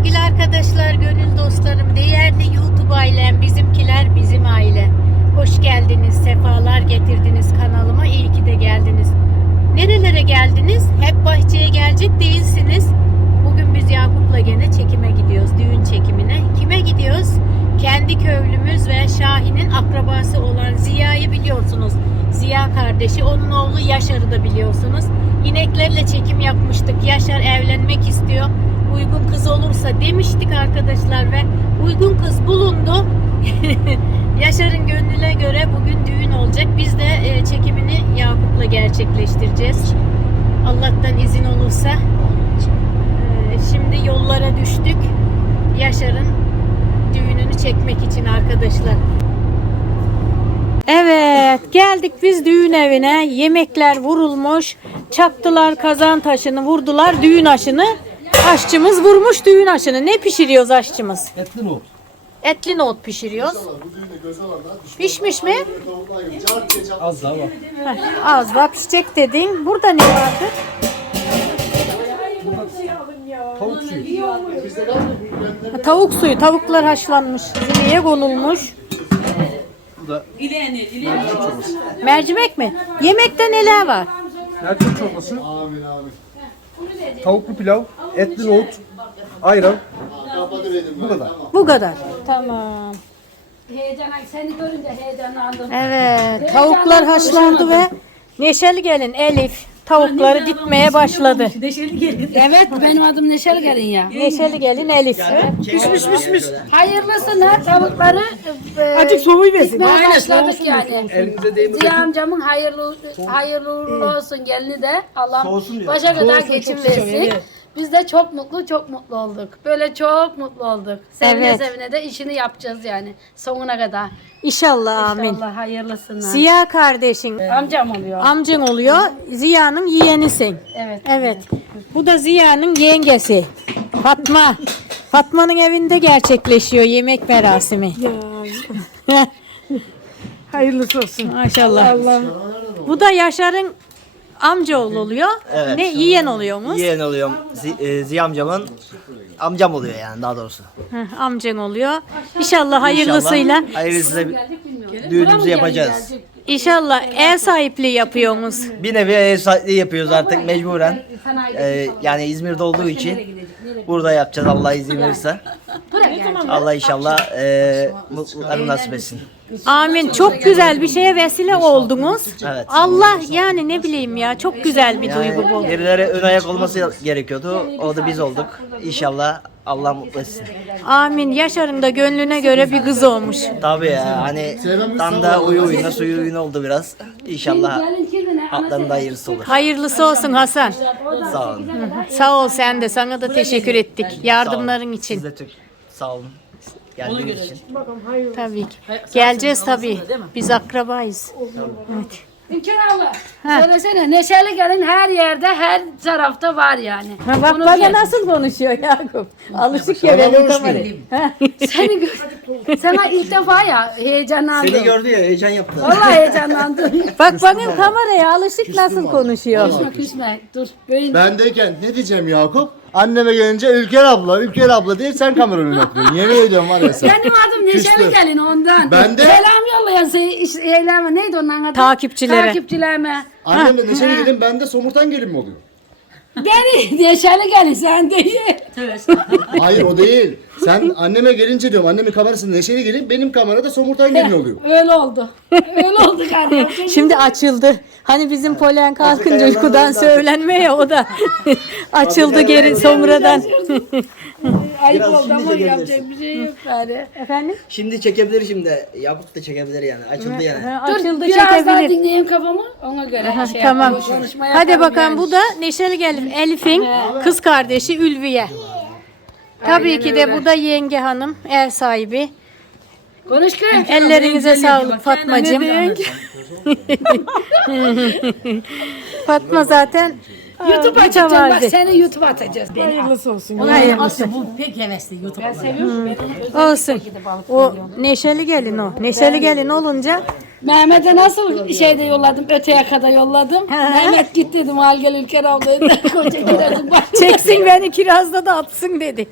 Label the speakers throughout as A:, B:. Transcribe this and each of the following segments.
A: Sevgili arkadaşlar, gönül dostlarım, değerli YouTube ailem, bizimkiler bizim aile. Hoş geldiniz, sefalar getirdiniz kanalıma. İyi ki de geldiniz. Nerelere geldiniz? Hep bahçeye gelecek değilsiniz. Bugün biz Yakup'la gene çekime gidiyoruz, düğün çekimine. Kime gidiyoruz? Kendi köylümüz ve Şahin'in akrabası olan Ziya'yı biliyorsunuz. Ziya kardeşi, onun oğlu Yaşar'ı da biliyorsunuz. İneklerle çekim yapmıştık. Yaşar evlenmek istiyor. Uygun kız olursa demiştik arkadaşlar ve uygun kız bulundu. Yaşar'ın gönlüne göre bugün düğün olacak. Biz de e, çekimini Yakup'la gerçekleştireceğiz. Allah'tan izin olursa. E, Şimdi yollara düştük. Yaşar'ın düğününü çekmek için arkadaşlar. Evet geldik biz düğün evine. Yemekler vurulmuş. Çaktılar kazan taşını vurdular düğün aşını. Aşçımız vurmuş düğün aşını. Ne pişiriyoruz aşçımız? Etli nohut. Etli nohut pişiriyoruz. Pişmiş mi? Az daha var. Heh, az daha pişecek dedin. Burada ne vardı?
B: Tavuk suyu. Ha,
A: Tavuk suyu. Tavuklar haşlanmış. Ziliye konulmuş.
B: Bu da Mercimek mi? Yemekte neler var? mercimek çorbası. Tavuklu pilav, etli nohut, ayran. Bu kadar.
A: Bu kadar. Tamam.
B: Heyecan, seni görünce heyecanlandım. Evet. Tavuklar haşlandı ve
A: Neşeli gelin Elif tavukları ditmeye başladı. Evet, benim adım Neşeli Gelin
B: ya. Neşeli gelin Elif. Pişmiş pişmiş. Hayırlısına tavukları e, Acık soğuyu versin. başladık yani. Ziya amcamın hayırlı hayırlı uğurlu olsun gelini de Allah başa kadar geçirmesin. Biz de çok mutlu çok mutlu olduk. Böyle çok mutlu olduk. Sevine Evet. sevine de işini yapacağız yani sonuna kadar.
A: İnşallah amin.
B: Allah hayırlısına. Ziya
A: kardeşin Amcam oluyor. amcan oluyor. Ziya'nın yeğenisin. Evet. Evet. Bu da Ziya'nın yengesi. Fatma. Fatma'nın evinde gerçekleşiyor yemek merasimi. Hayırlısı olsun. Maşallah. Bu da Yaşar'ın amcaoğlu oluyor. Evet. Ne yeğen oluyormuş? Yeğen
B: oluyorum. Zi, e, Ziya amcamın amcam oluyor yani daha doğrusu.
A: Heh, amcan oluyor. İnşallah hayırlısıyla. İnşallah hayırlısıyla düğünümüzü yapacağız. İnşallah ev sahipliği yapıyorsunuz.
B: Bir nevi ev sahipliği yapıyoruz artık mecburen. E, yani İzmir'de olduğu için burada yapacağız Allah izin verirse. Allah inşallah e, mutluluklarını nasip etsin.
A: Amin. Çok güzel bir şeye vesile oldunuz. Evet. Allah yani ne bileyim ya çok güzel bir duygu bu.
B: Birileri ön ayak olması gerekiyordu. O da biz olduk. İnşallah Allah mutlu etsin.
A: Amin. Yaşar'ın da gönlüne göre bir kız olmuş.
B: Tabii ya hani tam da uyu uyuna suyu uyuna oldu biraz. İnşallah hatlarında hayırlısı olur. Hayırlısı olsun
A: Hasan. Sağ olun. Sağ ol sen de. Sana da teşekkür ettik. Yardımların Siz için. de çok sağ olun. Geldiğiniz için. Tabii ki. Geleceğiz tabii. Biz
B: akrabayız.
A: Evet. İmkan Allah.
B: Söylesene Neşeli Gelin her yerde her tarafta var yani. Ha, bak Bunu bana bil. nasıl konuşuyor Yakup. Alışık ya benim kamerayı. Ha. Seni gö- sana ilk defa ya heyecanlandım. Seni gördü ya heyecan yaptı. Vallahi heyecanlandım. Bak benim kameraya alışık nasıl konuşuyor. küsme küsme. Dur. Böyle Bendeyken ne diyeceğim Yakup? Anneme gelince Ülker abla, Ülker abla değil sen kamera önüne oturuyorsun. Yemin ediyorum var ya sen. benim adım Neşeli Küstü. Gelin ondan. Ben de- Selam yollayan şey, eyleme neydi onların adı? Takipçilere. Takipçilerime. Annem de neşeli gelin ben de somurtan gelin mi oluyor? Beni Neşeli Gelin sen değil. Hayır o değil. Sen anneme gelince diyorum annemin kamerasında neşeli gelin benim kamerada somurtan gelin oluyor. Öyle oldu. Öyle oldu kardeşim.
A: Şimdi açıldı. Hani bizim polen kalkınca uykudan söylenme ya o da açıldı geri sonradan.
B: Ayıp Biraz oldu şimdi ama yapacak bir şey yok bari. Efendim? Şimdi çekebilir şimdi. Yakup da çekebilir yani. Açıldı yani. Ha, Dur açıldı biraz daha çekebilir. dinleyin kafamı ona göre Ha, şey tamam. yapalım, konuşma Hadi yapalım bakalım yani. bu da
A: Neşeli gelin Elif'in kız kardeşi Ülviye.
B: Tabii ki de bu da
A: yenge hanım, ev sahibi. Konuş kız. Ellerinize sağlık Fatmacığım. Fatma zaten YouTube açacağız bak mütevazi. seni
B: YouTube atacağız. Beni Hayırlısı olsun. Hayırlısı. Bu pek hevesli YouTube. Ben seviyorum. Olsun.
A: O neşeli gelin
B: o. Neşeli gelin olunca Mehmet'e nasıl şeyde yolladım, öte yakada yolladım. Mehmet git dedim, al gel Ülker ablayı da koca. Çeksin beni kirazda da atsın dedi.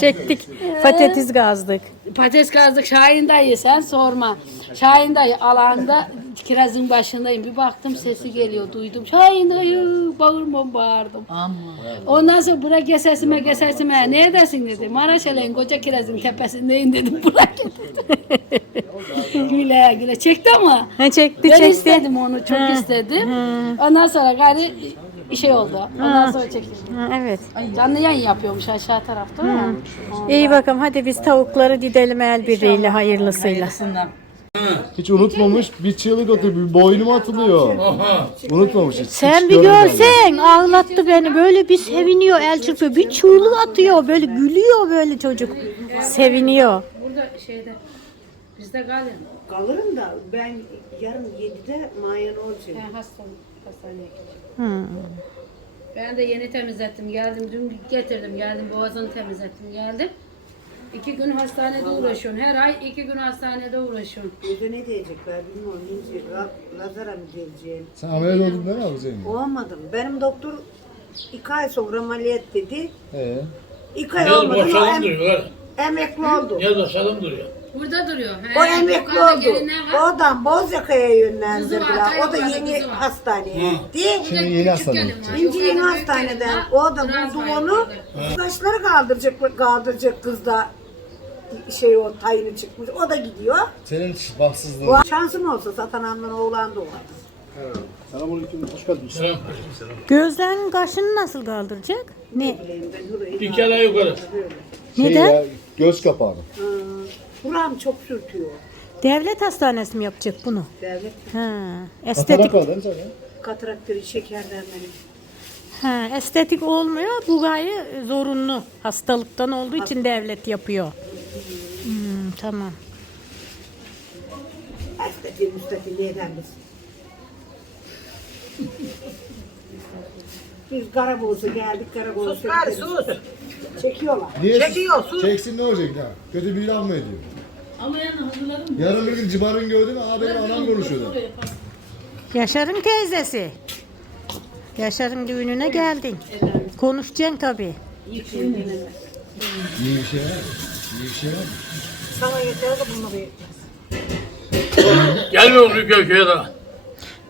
B: Çektik. Patates gazdık. Patates kazdık Şahin dayı sen sorma. Şahin dayı alanda kirazın başındayım. Bir baktım sesi geliyor duydum. Şahin dayı bağırmam bağırdım. Ondan sonra bırak gesesime gesesime ne edersin dedi. Maraşele'nin koca kirazın tepesindeyim dedim. Bırak güle güle çekti ama. Ha, çekti Ben çekti. istedim onu çok istedim. Ondan sonra gari şey oldu. Ondan sonra çektim. Ha, evet. Canlı yayın yapıyormuş aşağı tarafta ama.
A: İyi bakalım hadi biz tavukları didelim el birliğiyle hayırlısıyla.
B: Hiç unutmamış bir çığlık atıyor. Bir boynuma atılıyor. Unutmamış
A: hiç. Sen hiç bir görmedim. görsen ağlattı beni böyle bir seviniyor el çırpıyor bir çığlık atıyor böyle gülüyor böyle çocuk seviniyor.
B: Burada şeyde bizde galiba. Kalırım da ben yarın 7'de mayan olacağım. Ben hastaneye gideceğim. Hmm. Ben de yeni temizlettim geldim dün getirdim geldim boğazını temizlettim geldim. İki gün hastanede uğraşıyorsun. Her ay iki gün hastanede uğraşıyorsun. Evde ne diyecekler bilmiyorum. Ne Lazara mı geleceğim? Sen ameliyat oldun değil mi abi Zeynep? Olamadım. Benim doktor iki ay sonra ameliyat dedi. Ee? İki ay Yaz olmadı. Boşalım em- duruyor. emekli oldu. Yaz boşalım duruyor. Burada duruyor. O He, emekli yukarıda oldu. Oradan Bozyaka'ya yönlendirdiler. O da yeni hastaneye gitti. Şimdi yeni hastaneye Şimdi yeni hastaneden o da buldu onu. Saçları kaldıracak, kaldıracak kız da şey o tayını çıkmış. O da gidiyor. Senin bahtsızlığın. Bu şansım olsa satanamdan oğlan da. Sana bunu iki hoş geldin. Selam.
A: Gözlerin kaşını nasıl kaldıracak? Ne?
B: Burayı. Bir kere yukarı. Şey Neden? ya, göz kapağını. Hı. Buram çok sürtüyor.
A: Devlet hastanesi mi yapacak bunu?
B: Devlet Ha,
A: estetik. Katarak al değil mi
B: sen ya? şekerden benim.
A: Ha, estetik olmuyor. Bu gaye zorunlu. Hastalıktan olduğu için devlet yapıyor. Hmm, tamam.
B: Estetik müstakil neyden biz? Biz Karaboğaz'a geldik Karaboğaz'a. Sus gari sus. Çekiyorlar. Niye? Çekiyorsun. Çeksin ne olacak ya? Kötü bir laf mı ediyor? Ama yani hazırladım. Yarın bir gün civarın gördün mü? Aa benim anam konuşuyordu.
A: Yaşar'ın teyzesi. Yaşar'ın düğününe geldin. Konuşacaksın tabii.
B: İyi bir şey var. İyi bir şey var. Sana yeter de bunu bir. Gelmiyor mu köy köye daha?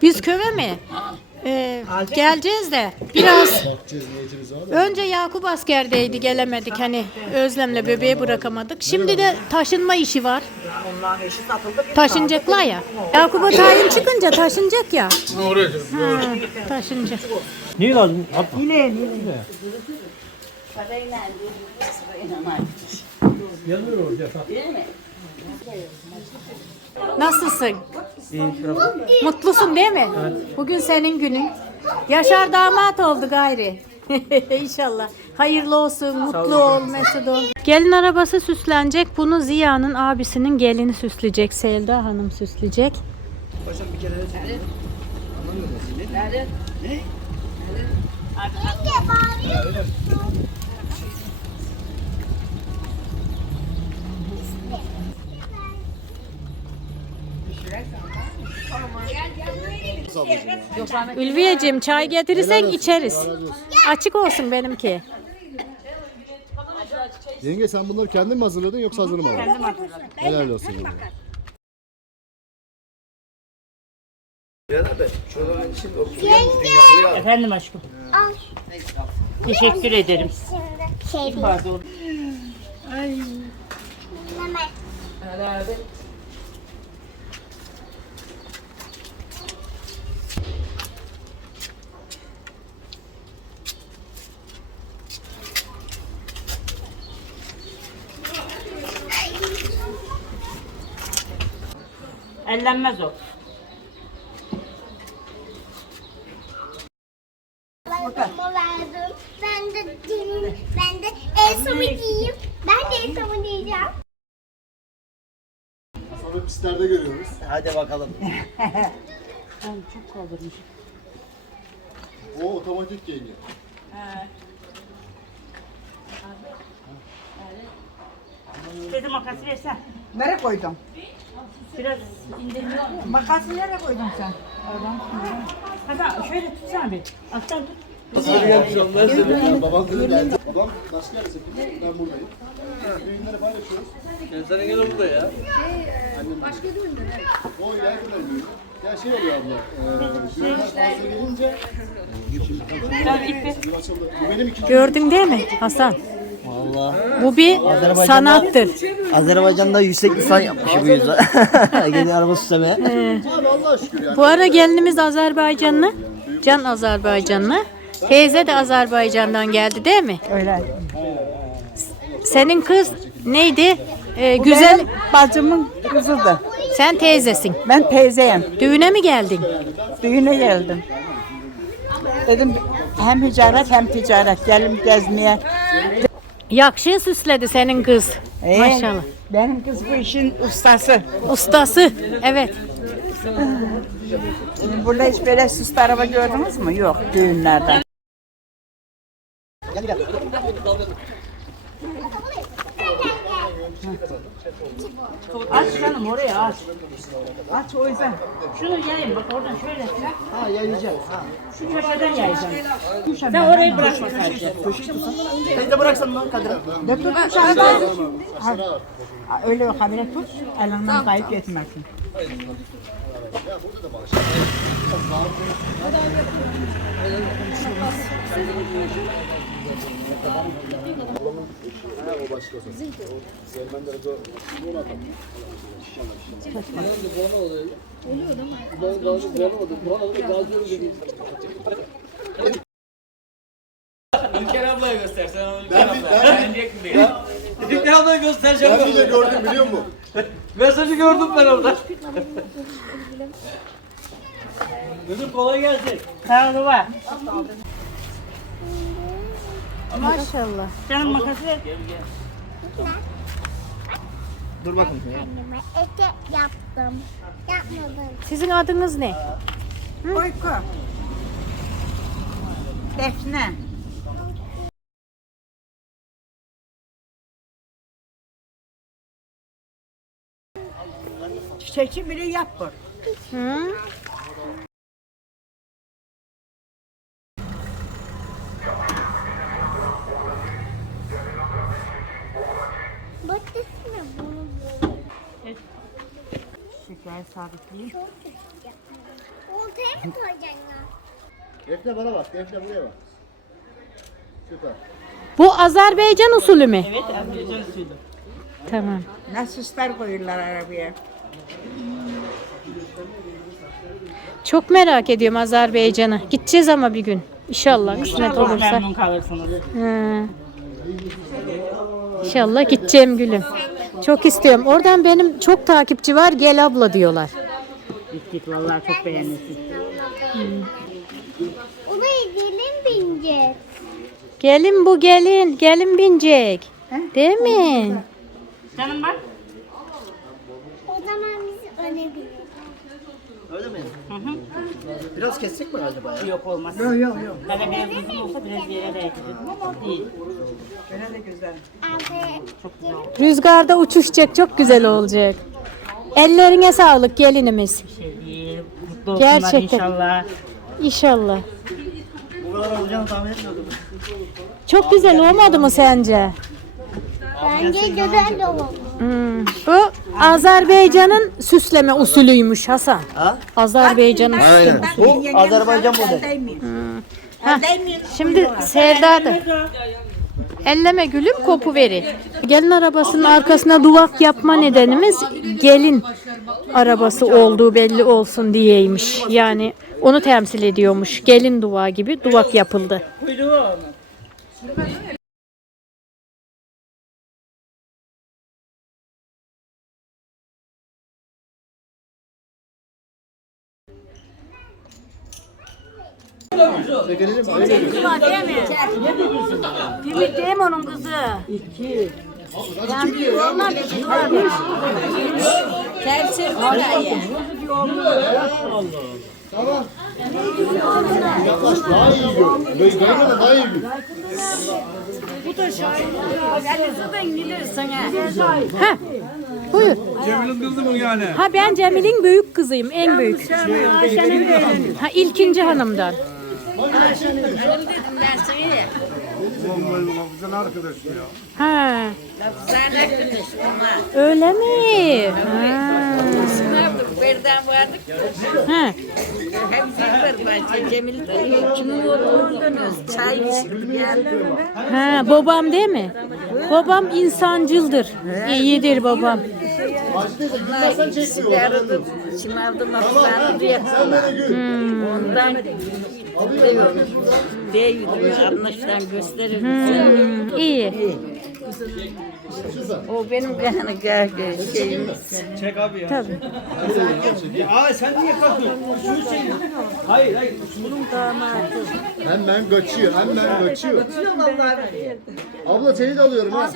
A: Biz köve mi? Ee, geleceğiz de biraz Bakacağız niyetimiz var da. önce Yakup askerdeydi gelemedik hani Özlem'le bebeği bırakamadık. Şimdi de taşınma işi var. Taşınacaklar ya. Yakup'a tayin çıkınca taşınacak ya.
B: Ha, oraya çıkın. Ha, taşınacak. Nasılsın? Mutlusun değil mi?
A: Bugün senin günün. Yaşar damat oldu gayri. İnşallah. Hayırlı olsun, mutlu ol, mesut ol. Gelin arabası süslenecek. Bunu Ziya'nın abisinin gelini süsleyecek. Selda Hanım süsleyecek.
B: Ülviyeciğim çay getirirsen içeriz.
A: Açık olsun benimki.
B: Yenge sen bunları kendin mi hazırladın yoksa hazır mı aldın? Kendim hazırladım. Helal olsun. yenge. Efendim aşkım. Teşekkür ederim. Şey Pardon.
A: Ellenmez o.
B: Ben de demin, ben de Elsa'mı giyeyim. Ben de Elsa'mı giyeceğim. Sonra pistlerde görüyoruz. Hadi bakalım. O otomatik yenge. Dedim makası versen. Nereye koydum?
A: Biraz indirme. Makası
B: nereye koydun sen?
A: Hadi şöyle
B: tutsana bir. Alttan tut. Ya babam dedi geldi. Babam başka yerde çekildi. Ben buradayım. Düğünleri paylaşıyoruz. Gelsene gel burada ya. Başka düğünler. O ileride düğün. Ya şey oluyor abla. E, gelince. Gördün değil mi Hasan?
A: Vallahi. Bu bir Azerbaycan'da- sanattır.
B: Azerbaycan'da yüksek lisan yapmış bu yüzden. Geliyor araba süslemeye.
A: Bu ara gelinimiz Azerbaycanlı. Can Azerbaycanlı. Teyze de Azerbaycan'dan geldi değil mi? Öyle. Senin kız neydi? Ee, güzel. Bacımın kızıdır. Sen teyzesin. Ben teyzeyim. Düğüne mi geldin? Düğüne geldim. Dedim hem ticaret hem ticaret. Gelin gezmeye. Yakşı süsledi senin kız. Ee, Maşallah.
B: Benim kız bu işin ustası. Ustası. Evet. Burada hiç böyle süslü araba gördünüz mü? Yok düğünlerde. Aç canım oraya aç. Aç o yüzden. Şunu yayın bak oradan şöyle. Ha yayılacak. Ha. Şu köşeden yayacağım. Sen orayı bırakma sadece. Sen de bıraksan lan Kadir. Ne tut dışarıda? Ha, Öyle yok habire tut. Elinden kayıp gitmesin. O başkası. Selman'da da bunu atalım. İlker ablayı göstereceğim. Ben bile gördüm biliyor musun? Mesajı gördüm ben orada. Dedim kolay gelsin. Sağ var.
A: Maşallah. Canım makası.
B: Dur bakın. Anneme ete yaptım. Yapmadım. Sizin
A: adınız ne?
B: Uyku. Defne. Çekim bile yap bu. Hı? Sabitleyeyim. Ortaya mı koyacaksın ya? Defne bana bak. Defne buraya bak. Süper. Bu Azerbaycan usulü mü? Evet, Azerbaycan usulü. Tamam. Nasıl süsler koyuyorlar arabaya.
A: Çok merak ediyorum Azerbaycan'ı. Gideceğiz ama bir gün. İnşallah kısmet olursa. Memnun kalırsınız. Hı.
B: İnşallah gideceğim
A: gülüm. Çok istiyorum. Oradan benim çok takipçi var. Gel abla diyorlar. Git git vallahi çok beğenirsin.
B: Ona gelin binecek.
A: Gelin bu gelin. Gelin binecek. Değil mi?
B: Canım bak. O zaman biz öne binelim. Öyle mi? Biraz kesecek mi acaba? ya? Yok olmaz. Yok yok yok. Hani biraz uzun olsa biraz bir yere de ama değil.
A: Öyle de güzel. Rüzgarda uçuşacak. Çok güzel olacak. Ellerine sağlık gelinimiz. Bir şey değil.
B: Mutlu olsunlar Gerçekten. inşallah. İnşallah. Bu kadar olacağını tahmin etmiyordum.
A: Çok güzel olmadı mı sence?
B: bence güzel oldu.
A: Hmm. Bu Azerbaycan'ın süsleme usulüymüş Hasan. Ha? Azerbaycan'ın Aynen. Bu Azerbaycan modeli. Ha, Şimdi Sevda da. Elleme gülüm kopu veri. Gelin arabasının arkasına duvak yapma nedenimiz gelin arabası olduğu belli olsun diyeymiş. Yani onu temsil ediyormuş. Gelin
B: duvağı gibi duvak yapıldı. Onun. Çekelim mi? Öyle mi? Değil değil mi onun kızı? Nasıl çekiyor ya? Tamam. Yaklaş daha iyi. Böyle görmeden daha iyi gör. Ha. Buyur.
A: Cemil'in kızı mı yani? Ha ben Cemil'in büyük kızıyım, en büyük. Ha ilkinci hanımdan.
B: Güzel arkadaş ya.
A: Ha. Öyle mi? Ha. Birden vardık. Ha. Hep var. Cemil
B: kimin oldunuz? Çay içtik geldim.
A: Ha, babam değil mi? Babam insancıldır. İyidir babam.
B: Bunlar ikisi bir arada şımardım hapishanede yaptılar. Ondan diyor. Değil anlaşılan gösterir. Hmm, iyi. O benim yani gel şeyim. Tabii. Aa sen niye kalkıyorsun? Şunu şey. Hayır hayır. Hemen kaçıyor, hemen kaçıyor. Abla seni de alıyorum ha.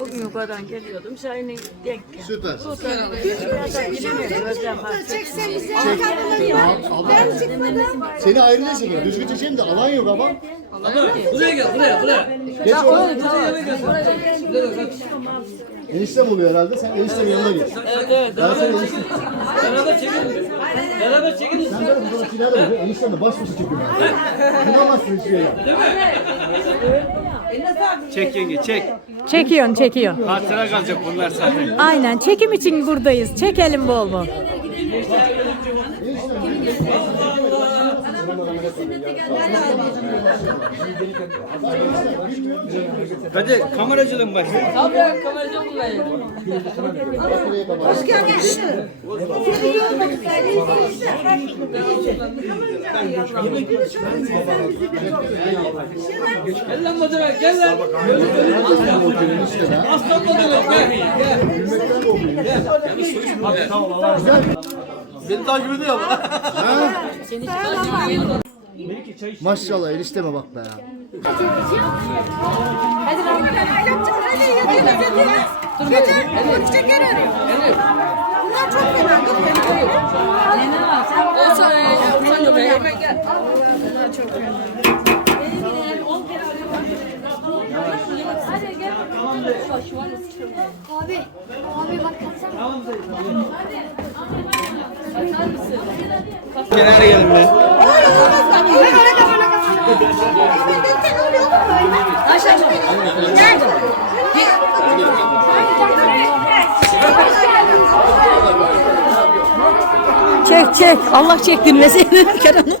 B: Bugün yukarıdan geliyordum. Senin denk Süper. Çeksen bize. Ben çıkmadım. Seni ayrıca çekeyim. Düzgün çekeyim de alan yok ama.
A: Buraya gel buraya buraya. Geç oraya.
B: Eniştem oluyor herhalde. Sen eniştemin yanına geç. Evet evet. Ben seni eniştem. Beraber çekin. Beraber çekin. Sen böyle fotoğrafçılar da eniştemle baş başa çekiyorum. Bulamazsın hiçbir yere. Çek yenge çek. Çekiyorsun, çekiyorsun. Hatıra kalacak bunlar zaten.
A: Aynen. Çekim için buradayız. Çekelim bol bol.
B: Hadi kameracılığın başlıyor. Gel lan Badire gel lan. Aslan Badire gel. Gel. Beni takip ediyor. Maşallah enişteme bak be. Ya. Abi, abi bak. Kenara gelin be. Çek çek. Allah çektirmesin Kerem'i.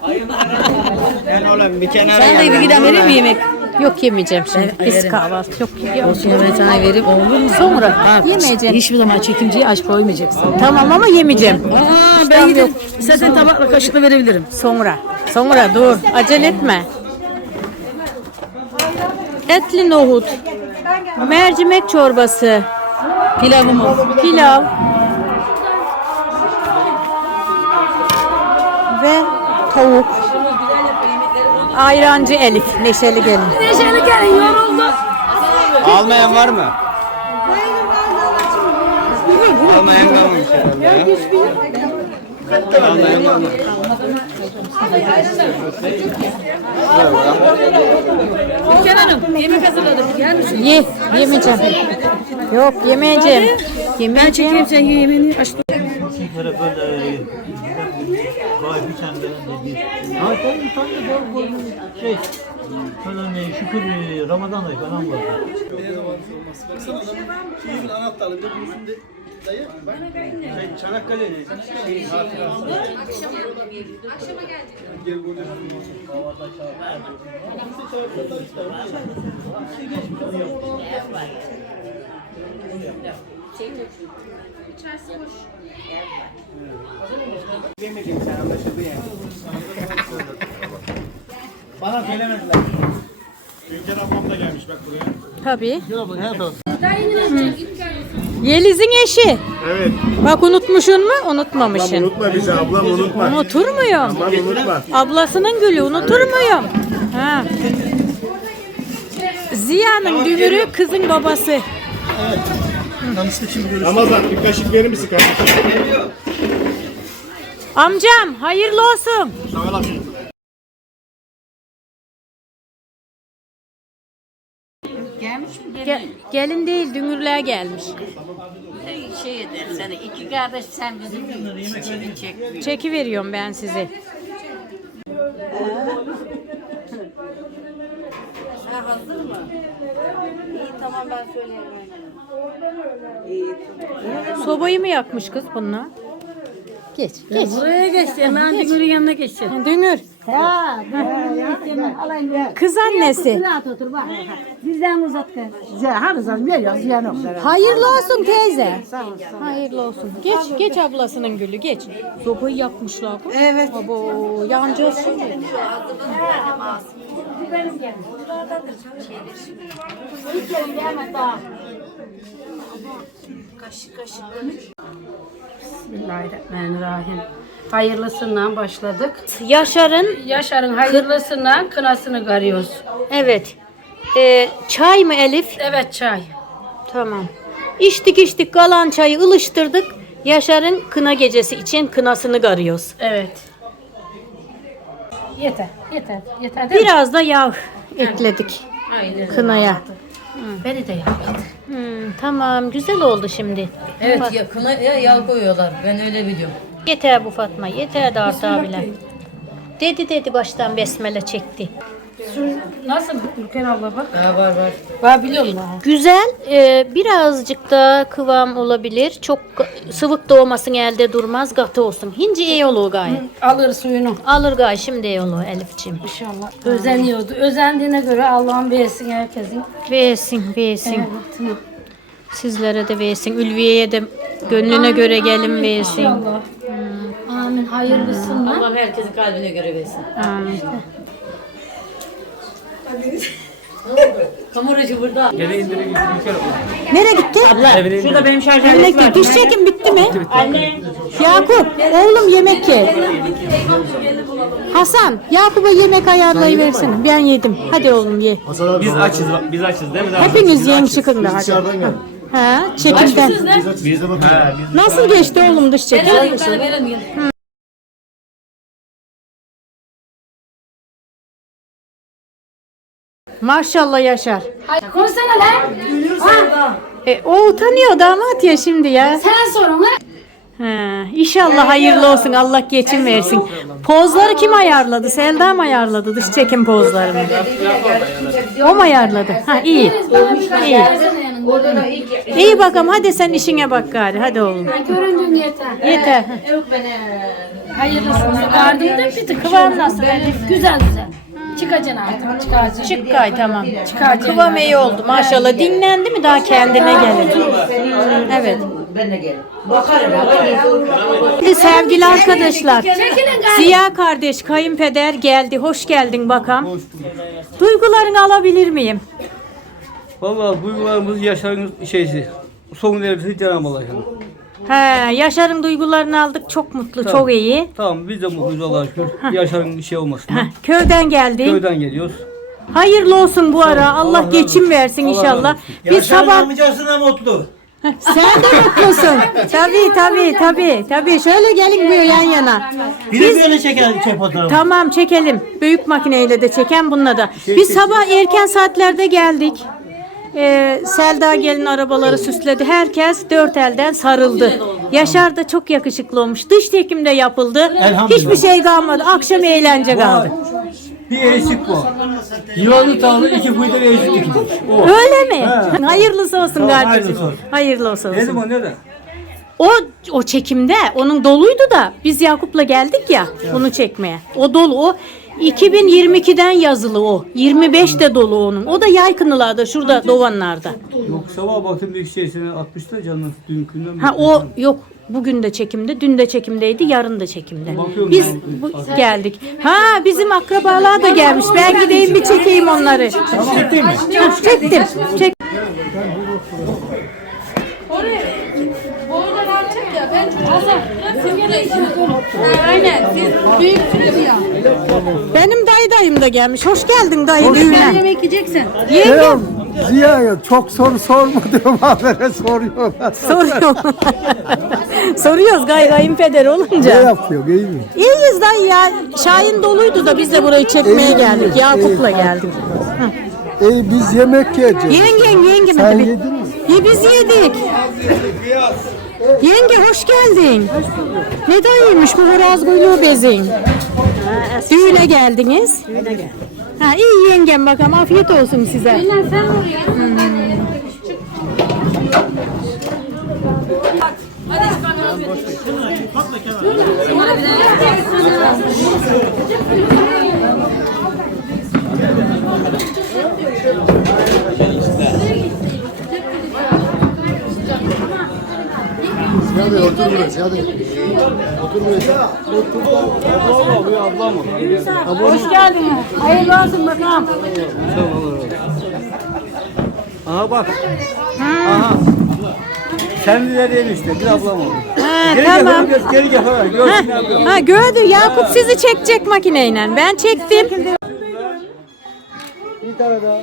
B: Ben oğlum bir kenara Sen de bir giden verir mi yemek?
A: Yok yemeyeceğim şimdi. Biz kahvaltı çok yiyoruz. Olsun ben sana vereyim olur mu? Sonra yemeyeceğim. Hiçbir zaman çekimciye aç koymayacaksın. Tamam ama yemeyeceğim.
B: Aa, ben yedim.
A: Zaten tabakla kaşıkla verebilirim. Sonra. Sonra dur. Acele etme. Etli nohut. Mercimek çorbası. Pilavımı. Pilav. Ve tavuk. Ayrancı Elif. Neşeli gelin. Neşeli gelin yoruldu.
B: Almayan var mı? Almayan kalmamış herhalde ya. Almayan kalmamış. Gülken Hanım yemek hazırladım. Gel misin? Ye. Yemeyeceğim. Yok yemeyeceğim. Ben Yemeyeceğim. çekeyim sen ye yemeğini aç. Şey falan e, şükür e, Ramazan ayı falan var. Şiirin anahtarlarında bulunsun de- dayı. Bak. Şey, Çanakkale. Şey, hatırası.
A: Bana söylemediler. Ülker ablam da gelmiş bak buraya. Tabii. Yeliz'in eşi. Evet. Bak unutmuşsun mu? Unutmamışsın. Unutma
B: bizi ablam unutma.
A: Unutur muyum?
B: Aman unutma.
A: Ablasının gülü unutur muyum? Ha. Ziya'nın dümürü kızın babası.
B: Ramazan bir kaşık verir misin kardeşim? Amcam hayırlı olsun. Sağ olasın. Ge- gelin değil dünürlüğe gelmiş. Şey eder sana. iki kardeş sen bizim çiçeğini çek. Çeki veriyorum ben size. Ha hazır mı? İyi tamam ben söylerim. Sobayı mı yakmış
A: kız bununla? Geç, geç. Buraya geç. Hemen dünürün yanına geç. Dünür.
B: Ha. Kız annesi. Rahat otur bak. Bizden uzat kız. Veriyor ziyan yok. Hayırlı olsun teyze. Hayırlı olsun. Geç, geç
A: ablasının gülü, geç. Sobayı yakmışlar. Evet. Abo, yanacağız şimdi.
B: Bismillahirrahmanirrahim. Hayırlısından başladık. Yaşar'ın, Yaşar'ın hayırlısından kınasını garıyoruz. evet. Ee, çay mı
A: Elif? Evet çay. Tamam. İçtik içtik kalan çayı ılıştırdık. Yaşar'ın kına gecesi için kınasını garıyoruz. Evet.
B: Yeter, yeter, yeter değil mi? Biraz da yağ
A: ekledik
B: Aynen. kınaya. Beni de yapmadı.
A: Hmm, tamam güzel oldu şimdi. Evet yakına ya yağ
B: koyuyorlar. Ben öyle biliyorum.
A: Yeter bu Fatma yeter de Arda abiler. Dedi dedi baştan besmele çekti.
B: Nasıl Ülker abla bak? Ha var var. Var biliyorum ben.
A: Güzel e, birazcık da kıvam olabilir. Çok sıvık da olmasın elde durmaz katı olsun. Hinci iyi olur gayet. Alır suyunu. Alır gay şimdi iyi olur Elif'ciğim. İnşallah. Özeniyordu.
B: Özendiğine göre Allah'ın beğensin herkesin.
A: Versin versin. Evet, tamam. Sizlere de versin. Ülviye'ye de gönlüne göre gelin versin. İnşallah.
B: Amin. Hayırlısından. Allah herkesin kalbine göre versin. Amin. Kameracı burada. Gene abla.
A: Nereye gitti? Evine Şurada benim şarj Yemek ye. Diş çekim bitti mi? Anne.
B: Yakup, oğlum yemek ye. Hasan,
A: Yakup'a yemek ayarlayıversene. Ben yedim. Hadi oğlum ye.
B: Hasan abi. Biz açız, biz açız değil mi? Hepiniz yiyin çıkın da hadi. Dışarıdan geldik. Ha, çekimden. Biz de Nasıl geçti oğlum dış çekim? Maşallah Yaşar. Konuşsana lan.
A: E, o utanıyor damat ya şimdi ya. Sen sorun lan. Ha, inşallah hayırlı olsun. Allah geçim versin. Pozları kim ayarladı? Selda mı ayarladı dış çekim pozlarını? O mu ayarladı? Ha iyi. İyi. İyi bakalım hadi sen işine bak gari. Hadi oğlum.
B: Göründüğün yeter. Yeter. Hayırlısından. Gardım da bir tık. Kıvam nasıl Elif? Güzel güzel. Çıkacaksın artık. Çıkacaksın. Çık gay tamam. Çıkacaksın. Kıvam iyi oldu maşallah. Dinlendi mi daha kendine gelir. Evet. Ben de gel. Bakarım. Şimdi sevgili arkadaşlar. Ziya
A: kardeş, kayınpeder geldi. Hoş geldin bakalım. Duygularını alabilir miyim?
B: Vallahi duygularımız Yaşar'ın şeysi. Son derecesi Cenab-ı Allah'ın.
A: He, Yaşar'ın duygularını aldık. Çok mutlu, çok
B: iyi. Tamam biz de mutluyuz Allah'a şükür. Yaşar'ın bir şey olmasın. Heh,
A: köyden geldi. Köyden geliyoruz. Hayırlı olsun bu ara. Allah Allah razı geçim olsun. versin Allah inşallah. razı olsun. Biz sabah
B: amcasına mutlu. sen
A: de mutlusun. tabii tabii tabii. Tabii şöyle gelin böyle yan yana.
B: Bir de böyle çekelim çek fotoğrafı.
A: Tamam çekelim. Büyük makineyle de çeken bununla da. Şey, Biz sabah erken saatlerde geldik. Ee, Selda gelin arabaları süsledi. Herkes dört elden sarıldı. Yaşar da çok yakışıklı olmuş. Dış çekim de yapıldı. Hiçbir şey kalmadı. Akşam eğlence kaldı.
B: Bir eksik var. Yılanlı tavlı iki kuyuda bir eksik dikilmiş. O. Öyle mi? Hayırlısı olsun Tamam, kardeşim. hayırlısı olsun.
A: Hayırlı olsun. Ne zaman nerede? O o çekimde onun doluydu da biz Yakup'la geldik ya bunu çekmeye. O dolu o 2022'den yazılı o. 25 de dolu onun. O da Yaykınlılarda şurada Dovanlar'da. Yok sabah baktım bir şeysini 60'ta canlı dünkünden. Ha o yok bugün de çekimde, dün de çekimdeydi, yarın da çekimde. Bakıyorum Biz ben. bu, geldik. Ha bizim akrabalar da gelmiş. Ben gideyim bir çekeyim onları. Çektin mi? Çektim. Çek.
B: Aynen. Siz büyüksünüz ya.
A: Benim dayı dayım da gelmiş. Hoş geldin dayı düğüne.
B: Yemek yiyeceksin. Yengem. Ziya çok soru sorma diyorum habere soruyorlar. Soruyor.
A: Soruyoruz gay kayınpeder olunca. yapıyor iyi mi? İyiyiz dayı ya. Şahin doluydu da biz de burayı çekmeye geldik. Yakup'la geldik.
B: Ey biz yemek yiyeceğiz. Yengen yenge mi? Sen dedi? yedin mi? Ye biz yedik. Yenge hoş
A: geldin. Ne dayıymış bu horoz kuyruğu bezin? Düğüne geldiniz. Düğüne geldim. Ha iyi yengem bakalım afiyet olsun size.
B: Hadi otur buraya. Hadi. Otur buraya. Hoş geldin. Hayırlı olsun bakalım. Aha bak. Aha. Kendileri işte bir ablam oldu. Ha, Geri tamam. gel, geri gel. Geri gel. Görsün ne yapıyor. Ha gördü Yakup sizi
A: çekecek makineyle. Ben çektim.
B: Bir tane daha.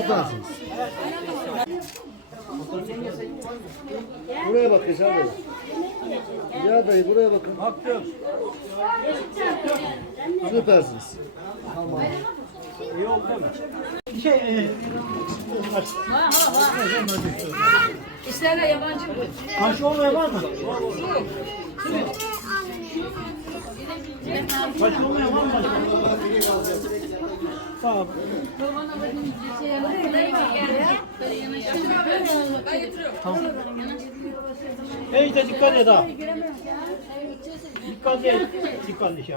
B: Tutarsınız. Buraya bak Yaşar Bey. Ya dayı buraya bakın. Baktım. Süpersiniz. İyi oldu değil mi? Şey, e, İşlerine yabancı bu. karşı olmayan var mı? Karşı olmayan var mı? Tamam. Hey de dikkat et ha. Dikkat et. Dikkatli şey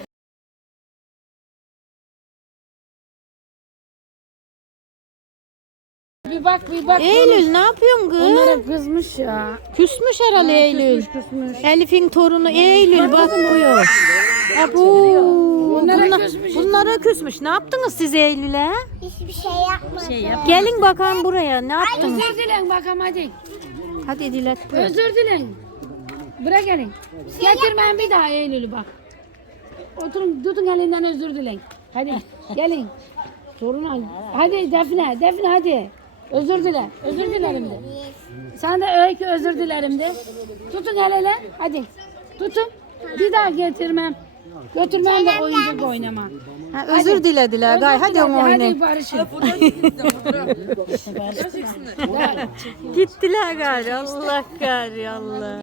B: Bir bak bir bak. Eylül ne yapıyorsun kız? Onlara kızmış ya. Küsmüş herhalde Eylül. Küsmüş. Elif'in torunu Eylül
A: bak buyur. Abu. Bunlar, bunlara küsmüş. Ne yaptınız siz Eylül'e?
B: Hiçbir şey yapmadım. Gelin bakalım buraya. Ne yaptınız? Özür dileyin bakalım hadi. Hadi Dilet. Özür dileyin. Bırak gelin. Getirmeyin bir daha Eylül'ü bak. Oturun tutun elinden özür dileyin. Hadi gelin. Sorun al. Hadi Defne, Defne hadi. Özür dile. Özür dilerim de. Sen de öykü özür dilerim de. Tutun el ele. Hadi. Tutun. Bir daha getirmem. Götürmem de oyuncak oynama. Ha, özür dilediler.
A: Gay hadi onu Hadi oynayın. barışın. Gittiler gari. Allah gari Allah.